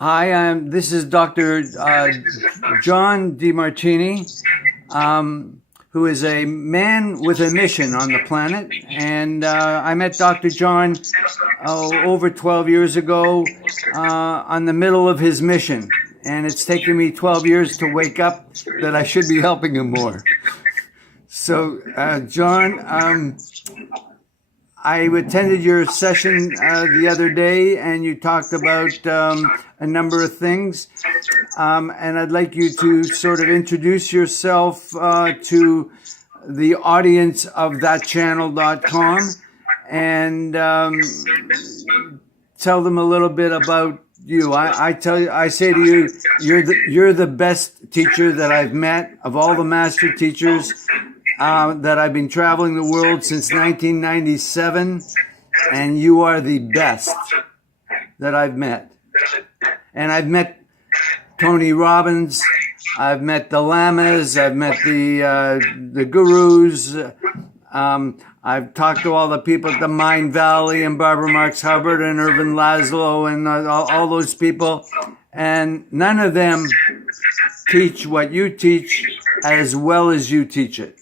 Hi, this is Dr. John DiMartini, who is a man with a mission on the planet. And I met Dr. John over 12 years ago on the middle of his mission. And it's taken me 12 years to wake up that I should be helping him more. So, John, I attended your session the other day, and you talked about a number of things. And I'd like you to sort of introduce yourself to the audience of thatchannel.com and tell them a little bit about you. I say to you, you're the best teacher that I've met of all the master teachers. That I've been traveling the world since 1997, and you are the best that I've met. And I've met Tony Robbins, I've met the Lamas, I've met the gurus, I've talked to all the people at the Mind Valley and Barbara Marx Hubbard and Irvin Laszlo and all those people, and none of them teach what you teach as well as you teach it.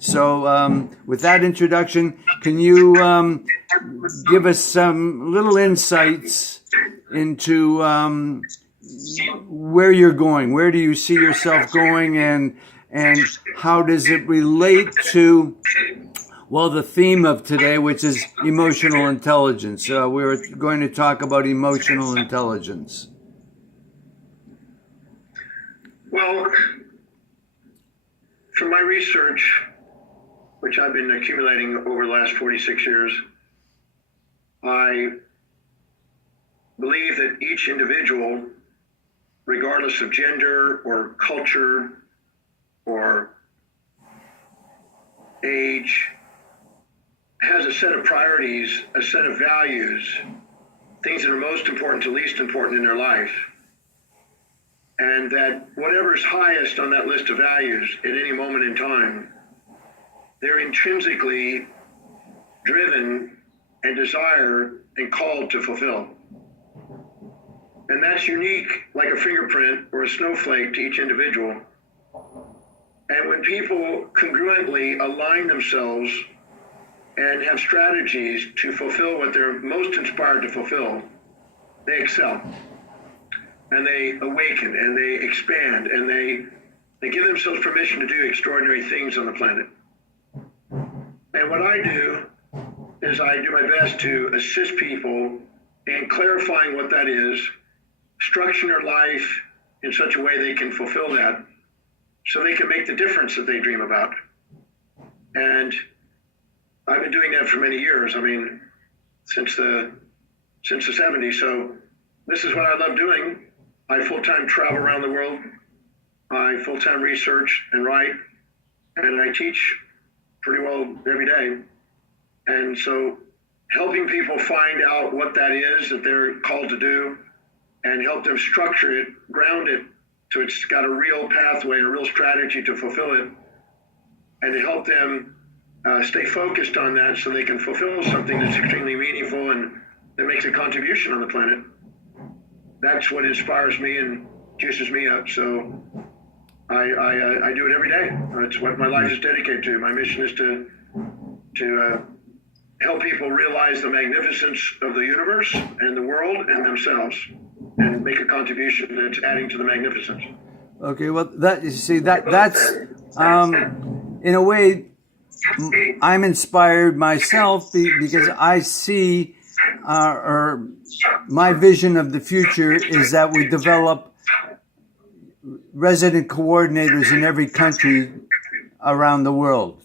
So with that introduction, can you give us some little insights into where you're going? Where do you see yourself going, and how does it relate to, well, the theme of today, which is emotional intelligence? We're going to talk about emotional intelligence. Well, from my research, which I've been accumulating over the last 46 years, I believe that each individual, regardless of gender or culture or age, has a set of priorities, a set of values, things that are most important to least important in their life. And that whatever's highest on that list of values at any moment in time, they're intrinsically driven and desire and called to fulfill. And that's unique, like a fingerprint or a snowflake, to each individual. And when people congruently align themselves and have strategies to fulfill what they're most inspired to fulfill, they excel. And they awaken, and they expand, and they give themselves permission to do extraordinary things on the planet. And what I do is I do my best to assist people in clarifying what that is, structuring their life in such a way they can fulfill that, so they can make the difference that they dream about. And I've been doing that for many years. I mean, since the 70s. So this is what I love doing. I full-time travel around the world. I full-time research and write, and I teach pretty well every day. And so helping people find out what that is that they're called to do, and help them structure it, ground it, so it's got a real pathway and a real strategy to fulfill it, and to help them stay focused on that so they can fulfill something that's extremely meaningful and that makes a contribution on the planet. That's what inspires me and juices me up. So I do it every day. It's what my life is dedicated to. My mission is to help people realize the magnificence of the universe and the world and themselves, and make a contribution that's adding to the magnificence. Okay, well, that's in a way, I'm inspired myself because I see, or my vision of the future is that we develop resident coordinators in every country around the world.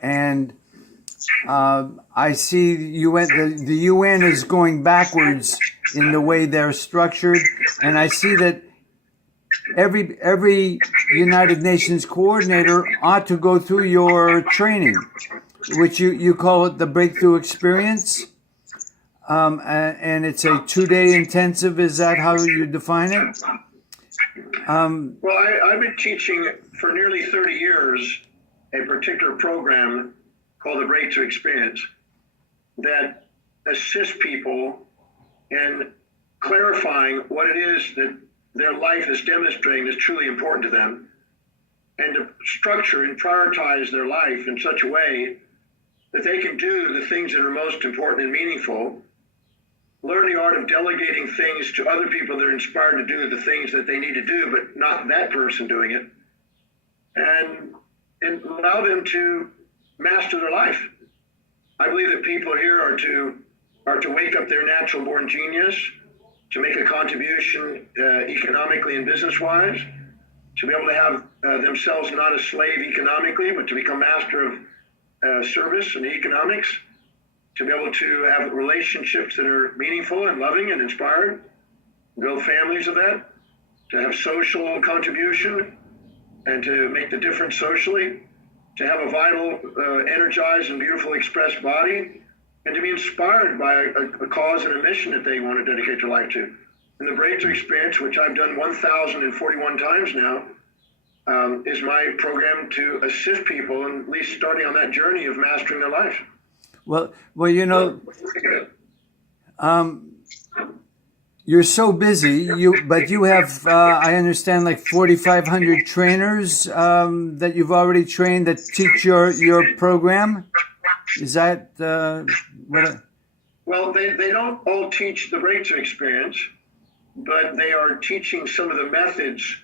And I see the UN is going backwards in the way they're structured, and I see that every United Nations coordinator ought to go through your training, which you call it the breakthrough experience, and it's a 2-day intensive. Is that how you define it? Well, I've been teaching for nearly 30 years a particular program called the Breakthrough Experience that assists people in clarifying what it is that their life is demonstrating is truly important to them, and to structure and prioritize their life in such a way that they can do the things that are most important and meaningful, learn the art of delegating things to other people that are inspired to do the things that they need to do, but not that person doing it, and allow them to master their life. I believe that people here are to wake up their natural born genius, to make a contribution economically and business-wise, to be able to have themselves not a slave economically, but to become master of service and economics, to be able to have relationships that are meaningful and loving and inspired, build families of that, to have social contribution and to make the difference socially, to have a vital, energized and beautiful expressed body, and to be inspired by a cause and a mission that they want to dedicate their life to. And the Breakthrough Experience, which I've done 1,041 times now, is my program to assist people in at least starting on that journey of mastering their life. Well, you know, you're so busy. But you have, I understand, like 4,500 trainers that you've already trained that teach your program. Is that what? Well, they don't all teach the Breakthrough Experience, but they are teaching some of the methods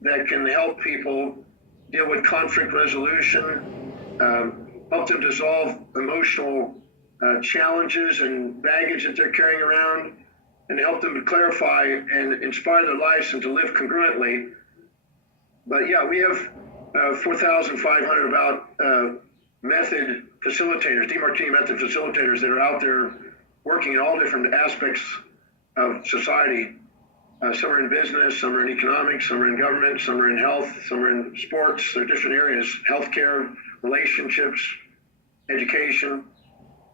that can help people deal with conflict resolution, help them dissolve emotional challenges and baggage that they're carrying around, and help them to clarify and inspire their lives and to live congruently. But yeah, we have 4,500 about method facilitators, martini method facilitators that are out there working in all different aspects of society. Some are in business, some are in economics, some are in government, some are in health, some are in sports. There are different areas: healthcare, relationships, education.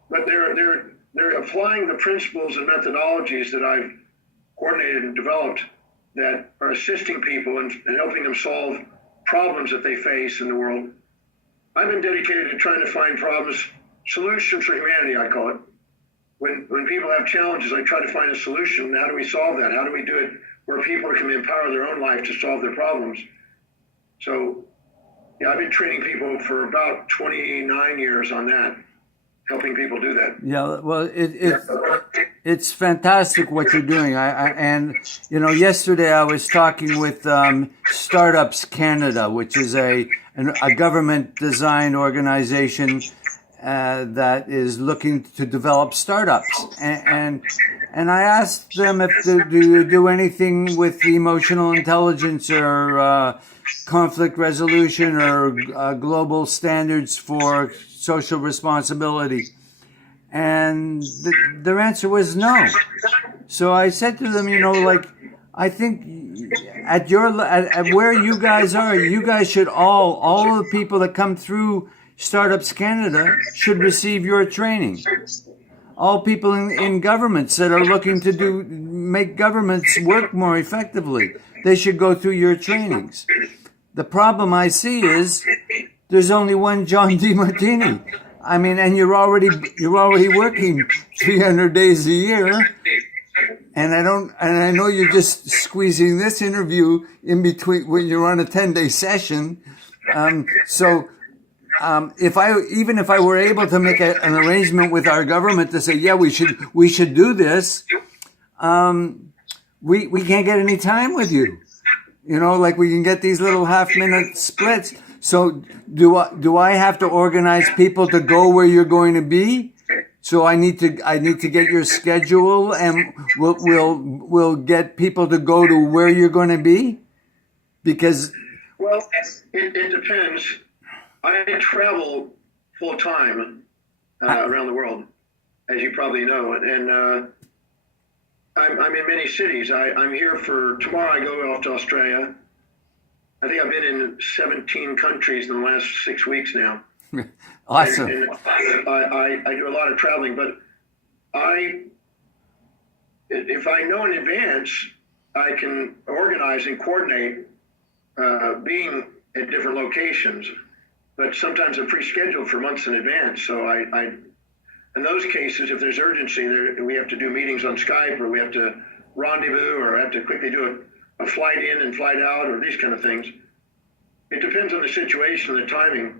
But they're applying the principles and methodologies that I've coordinated and developed that are assisting people and helping them solve problems that they face in the world. I've been dedicated to trying to find solutions for humanity, I call it. When people have challenges, I try to find a solution. How do we solve that? How do we do it where people can empower their own life to solve their problems? So, yeah, I've been training people for about 29 years on that, helping people do that. Yeah, well, it's fantastic what you're doing. And you know, yesterday I was talking with Startups Canada, which is a government-designed organization that is looking to develop startups. And I asked them if do you do anything with emotional intelligence or conflict resolution or global standards for social responsibility. And their answer was no. So I said to them, you know, like, I think at where you guys are, you guys should all of the people that come through Startups Canada should receive your training. All people in governments that are looking to make governments work more effectively, they should go through your trainings. The problem I see is there's only one John DeMartini. I mean, and you're already working 300 days a year. And I know you're just squeezing this interview in between when you're on a 10-day session. If I were able to make an arrangement with our government to say, yeah, we should do this, we can't get any time with you. You know, like we can get these little half-minute splits. So do I have to organize people to go where you're going to be? So I need to get your schedule, and we'll get people to go to where you're going to be? Because it depends. I travel full time around the world, as you probably know, and I'm in many cities. I'm here for tomorrow. I go off to Australia. I think I've been in 17 countries in the last 6 weeks now. Awesome. And I do a lot of traveling, but if I know in advance, I can organize and coordinate being at different locations. But sometimes I'm pre-scheduled for months in advance. So I in those cases, if there's urgency, we have to do meetings on Skype, or we have to rendezvous or have to quickly do a flight in and flight out or these kind of things. It depends on the situation and the timing.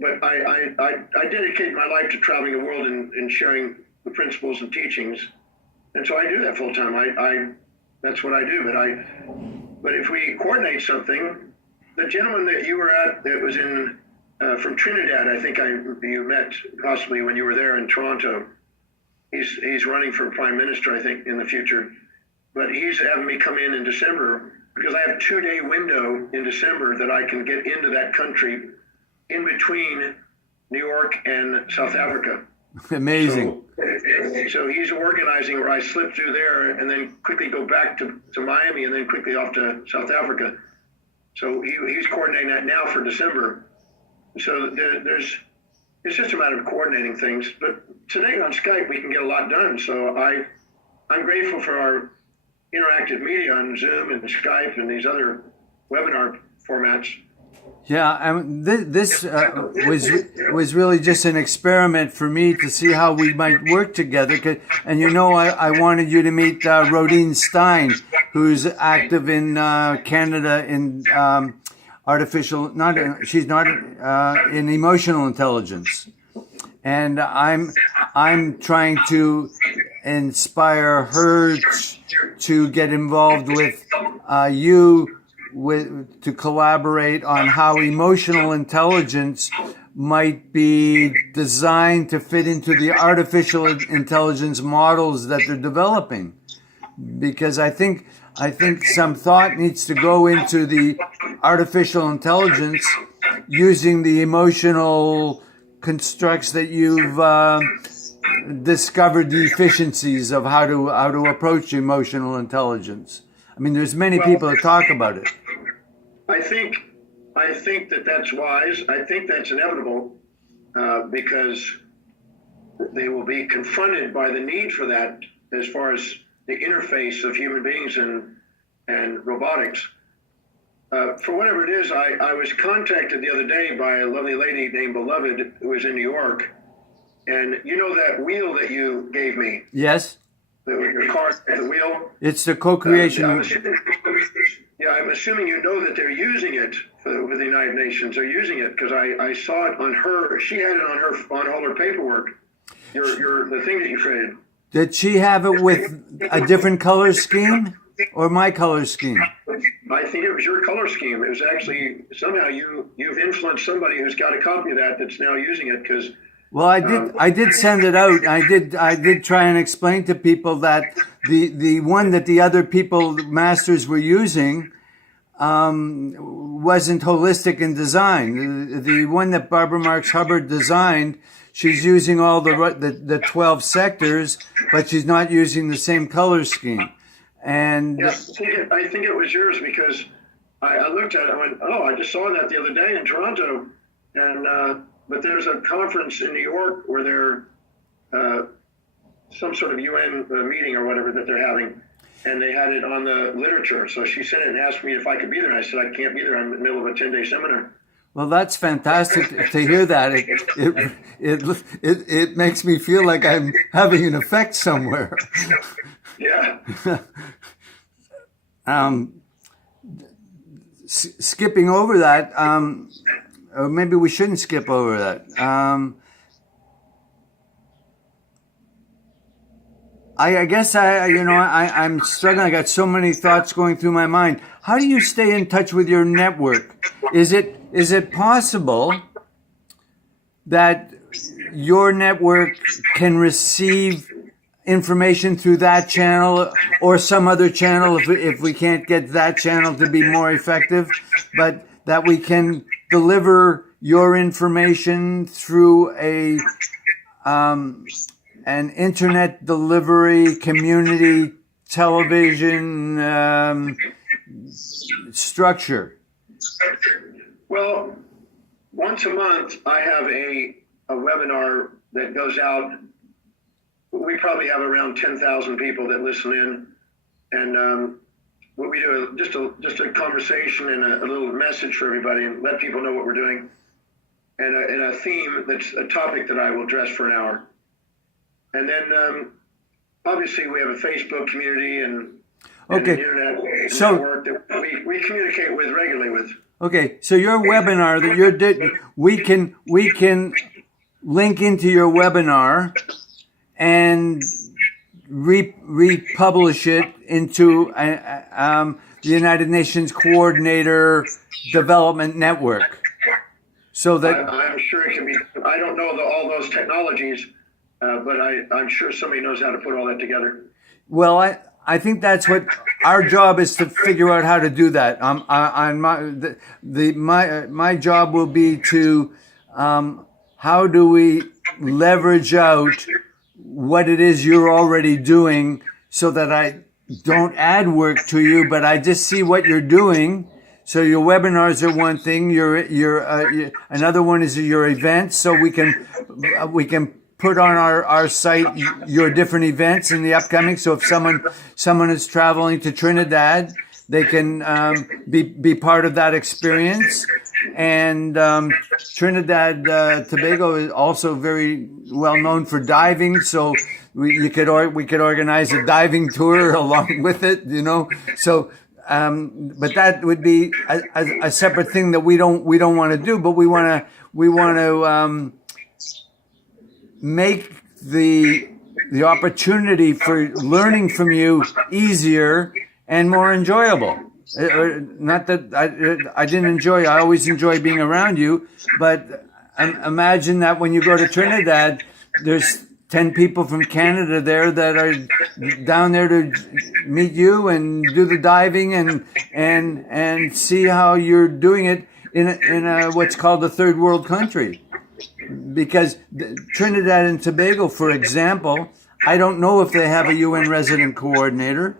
But I dedicate my life to traveling the world and sharing the principles and teachings. And so I do that full time. That's what I do. But if we coordinate something, the gentleman that you were at that was in from Trinidad, I think you met possibly when you were there in Toronto. He's running for prime minister, I think, in the future. But he's having me come in December because I have a 2-day window in December that I can get into that country in between New York and South Africa. Amazing. So he's organizing where I slip through there and then quickly go back to Miami and then quickly off to South Africa. So he's coordinating that now for December. So it's just a matter of coordinating things. But today on Skype, we can get a lot done. So I'm grateful for our interactive media on Zoom and Skype and these other webinar formats. Yeah, this was really just an experiment for me to see how we might work together. And I wanted you to meet Rodine Stein, who's active in Canada in she's not in emotional intelligence, and I'm trying to inspire her to get involved with you. To collaborate on how emotional intelligence might be designed to fit into the artificial intelligence models that they're developing. Because I think some thought needs to go into the artificial intelligence using the emotional constructs that you've discovered the efficiencies of how to approach emotional intelligence. I mean, there's many people that talk about it. I think that's wise. I think that's inevitable because they will be confronted by the need for that as far as the interface of human beings and robotics. For whatever it is, I was contacted the other day by a lovely lady named Beloved who is in New York. And you know that wheel that you gave me? Yes. Your car, the wheel. It's the co-creation. I'm assuming you know that they're using it with the United Nations. They're using it because I saw it on her. She had it on all her paperwork. The thing that you created. Did she have it with a different color scheme or my color scheme? I think it was your color scheme. It was actually somehow you've influenced somebody who's got a copy of that's now using it because. Well, I did send it out. I did try and explain to people that the one that the other masters were using wasn't holistic in design. The one that Barbara Marx Hubbard designed, she's using all the 12 sectors, but she's not using the same color scheme. And I think it was yours because I looked at it and went, oh, I just saw that the other day in Toronto, and. But there's a conference in New York where they're some sort of UN meeting or whatever that they're having, and they had it on the literature. So she sent it and asked me if I could be there. And I said, I can't be there. I'm in the middle of a 10-day seminar. Well, that's fantastic to hear that. It makes me feel like I'm having an effect somewhere. Yeah. Skipping over that, or maybe we shouldn't skip over that. I guess I'm struggling. I got so many thoughts going through my mind. How do you stay in touch with your network? Is it possible that your network can receive information through that channel or some other channel if we can't get that channel to be more effective, but that we can deliver your information through an internet delivery, community television structure? Well, once a month I have a webinar that goes out. We probably have around 10,000 people that listen in, and what we do is just a conversation and a little message for everybody, and let people know what we're doing, and a theme that's a topic that I will address for an hour, and then obviously we have a Facebook community and Okay. an internet So- network that we communicate with regularly with. Okay, so your webinar that we can link into your webinar and republish it into the United Nations Coordinator Development Network, so that I'm sure it can be. I don't know all those technologies, but I'm sure somebody knows how to put all that together. well, I think that's what our job is, to figure out how to do that. On my job will be to how do we leverage out what it is you're already doing, so that I don't add work to you, but I just see what you're doing. So your webinars are one thing. Another one is your events. So we can put on our site your different events in the upcoming. So if someone is traveling to Trinidad, they can be part of that experience. And Trinidad Tobago is also very well known for diving. So we could organize a diving tour along with it. So. But that would be a separate thing that we don't want to do. But we want to make the opportunity for learning from you easier and more enjoyable. Not that I didn't enjoy. I always enjoy being around you. But imagine that when you go to Trinidad, there's 10 people from Canada there that are down there to meet you and do the diving and see how you're doing it in a what's called a third world country. Because Trinidad and Tobago, for example, I don't know if they have a UN resident coordinator,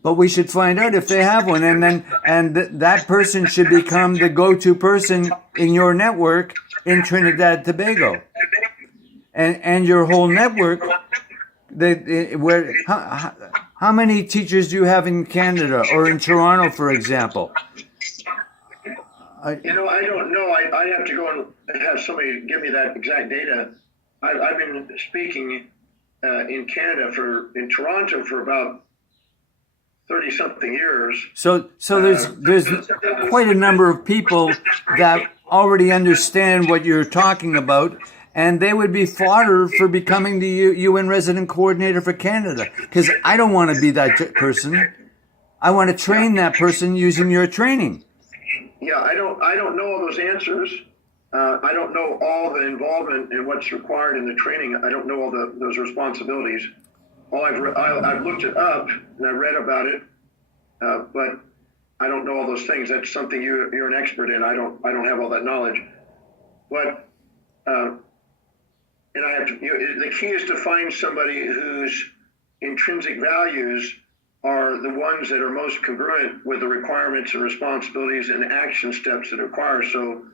but we should find out if they have one, and that person should become the go-to person in your network in Trinidad Tobago. And your whole network, how many teachers do you have in Canada or in Toronto, for example? I don't know. I have to go and have somebody give me that exact data. I've been speaking in Canada in Toronto for about 30-something years. So there's quite a number of people that already understand what you're talking about. And they would be fodder for becoming the UN resident coordinator for Canada. Because I don't want to be that person. I want to train that person using your training. Yeah, I don't know all those answers. I don't know all the involvement in what's required in the training. I don't know all those responsibilities. I've looked it up and I read about it, but I don't know all those things. That's something you're an expert in. I don't have all that knowledge. But and I have to. The key is to find somebody whose intrinsic values are the ones that are most congruent with the requirements and responsibilities and action steps that require. So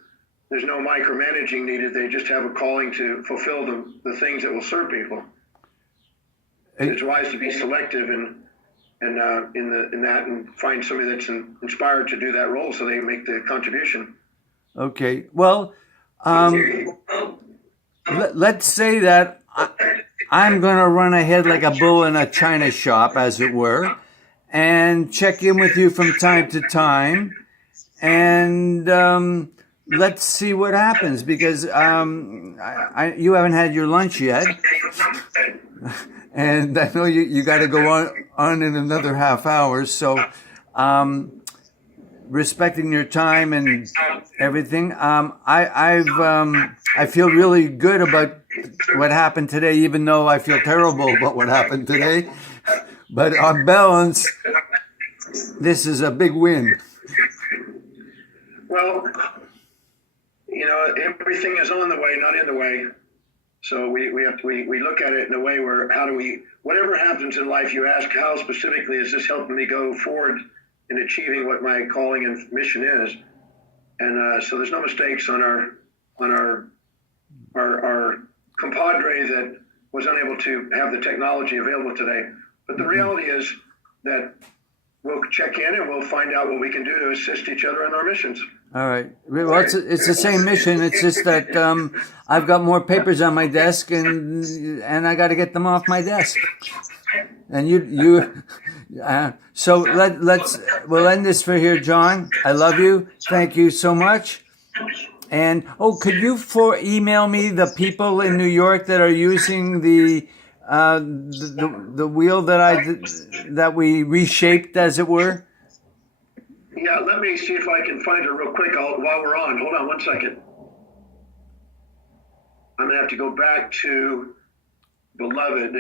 there's no micromanaging needed. They just have a calling to fulfill the things that will serve people. It's wise to be selective in that and find somebody that's inspired to do that role, so they make the contribution. Okay. Well. Let's say that I'm going to run ahead like a bull in a china shop, as it were, and check in with you from time to time. And let's see what happens, because you haven't had your lunch yet. And I know you got to go on in another half hour. So respecting your time and everything, I feel really good about what happened today, even though I feel terrible about what happened today. But on balance, this is a big win. Well, everything is on the way, not in the way. So we look at it in a way where whatever happens in life, you ask, how specifically is this helping me go forward in achieving what my calling and mission is? And so there's no mistakes on our compadre that was unable to have the technology available today. But the reality is that we'll check in and we'll find out what we can do to assist each other in our missions. All right. Well, it's the same mission. It's just that I've got more papers on my desk, and I got to get them off my desk. And so we'll end this for here, John. I love you. Thank you so much. And could you email me the people in New York that are using the wheel that we reshaped, as it were? Yeah, let me see if I can find her real quick while we're on. Hold on one second. I'm going to have to go back to Beloved.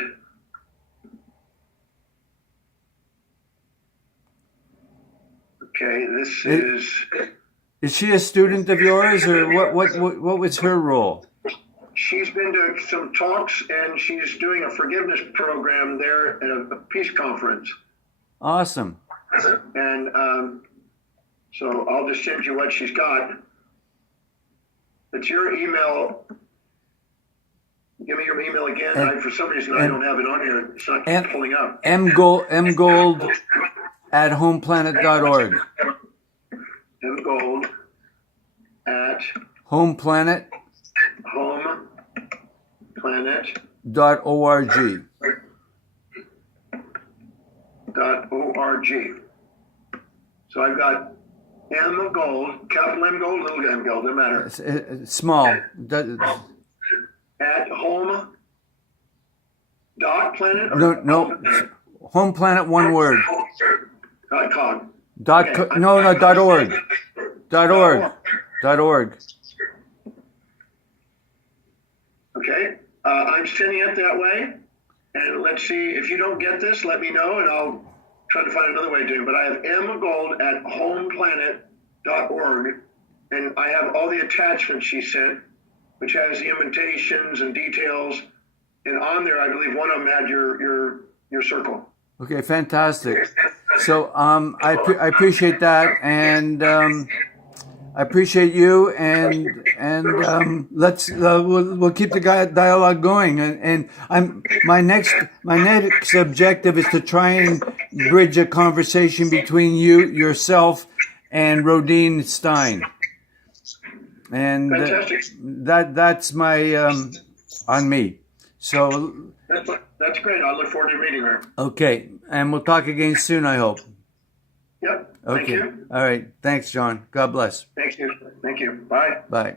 Okay, this is... Is she a student of yours, or what was her role? She's been to some talks, and she's doing a forgiveness program there at a peace conference. Awesome. And so I'll just send you what she's got. It's your email. Give me your email again. For some reason, I don't have it on here. It's not pulling up. mgold at homeplanet.org. mgold at homeplanet.org. .org. So I've got M Gold, capital M Gold, little M Gold, doesn't matter. It's small. At home dot planet? No. Home Planet, one word. .com. .org. .org. Okay. I'm sending it that way. And let's see, if you don't get this, let me know, and I'll try to find another way to do it. But I have mgold at homeplanet.org, and I have all the attachments she sent, which has the invitations and details. And on there, I believe one of them had your circle. Okay, fantastic. So I appreciate that, and I appreciate you, and we'll keep the dialogue going. And my next objective is to try and bridge a conversation between yourself, and Rodine Stein. And that's my on me. So that's great. I look forward to meeting her. Okay, and we'll talk again soon, I hope. Yep. Okay. Thank you. All right. Thanks, John. God bless. Thank you. Bye. Bye.